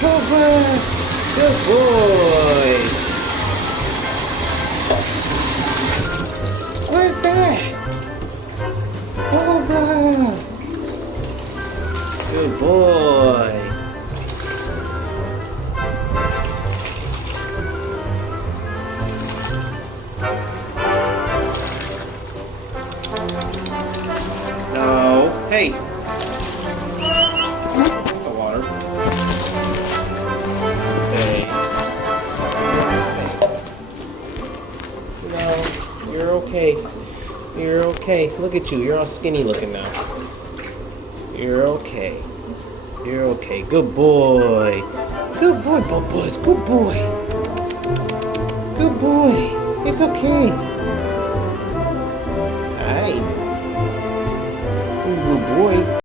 Boba. Good boy. What is that? Boba. Good boy. No. Hey. The water. Stay. No. You're okay. You're okay. Look at you. You're all skinny looking now. You're okay. You're okay. Good boy. Good boy, Bubbles. Good boy. Good boy. It's okay. Alright. Good boy.